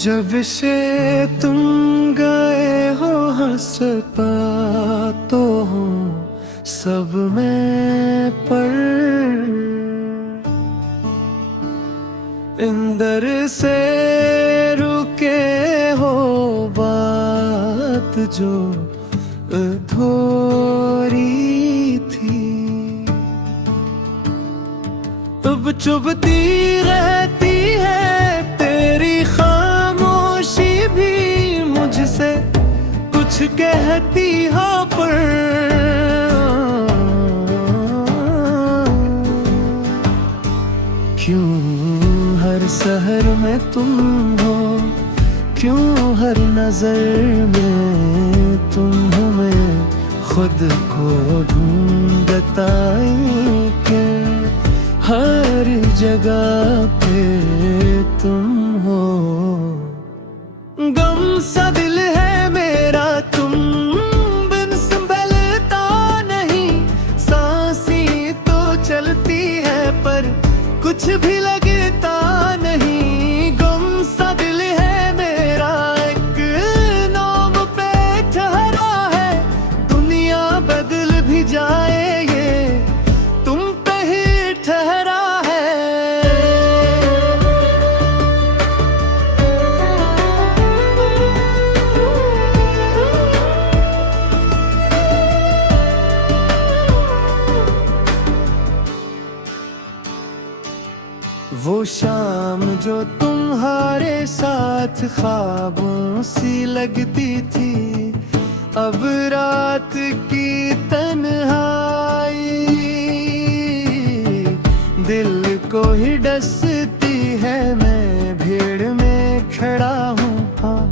जब से तुम गए हो हंस तो हूँ सब मैं पर इंदर से रुके हो बात जो अधूरी थी अब चुभती रहती है तेरी खामोशी भी मुझसे कुछ कहती हो पर क्यों हर शहर में तुम हो, क्यों हर नजर में तुम हो, मैं खुद को ढूंढता के हर जगह पे तुम हो। गम सा दिल है मेरा तुम बिन संभलता नहीं, सांसें तो चलती है पर कुछ भी लगता नहीं। गम सा दिल है मेरा एक नाम पे ठहरा है, दुनिया बदल भी जाए ये तुम पे ही ठहरा है। वो शाम जो तुम्हारे साथ ख्वाबों सी लगती थी, अब रात की तन्हाई दिल को ही डसती है। मैं भीड़ में खड़ा हूँ हाँ,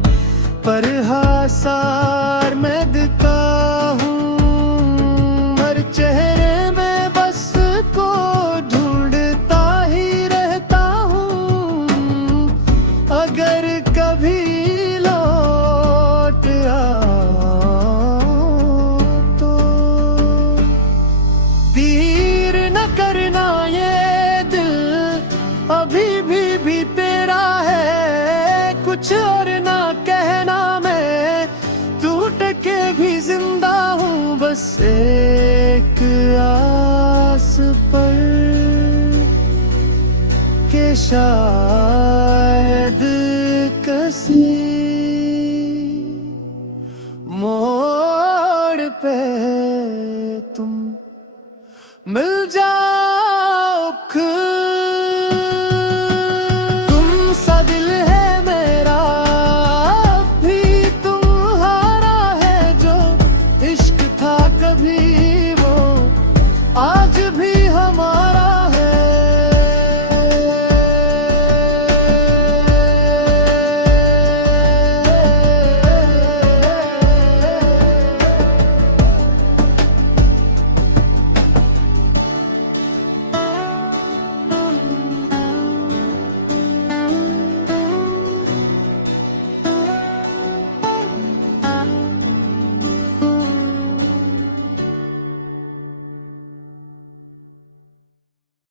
पर हासार मैं दिखता हूँ, हर चेहरे में बस को ढूंढता ही रहता हूँ। अगर कभी लौट आओ तो देर न करना, ये दिल अभी भी तेरा है। कुछ और ना कहना, मैं टूट के भी जिंदा हूँ, बस एक आस पर के शायद किसी मोड़ पे तुम मिल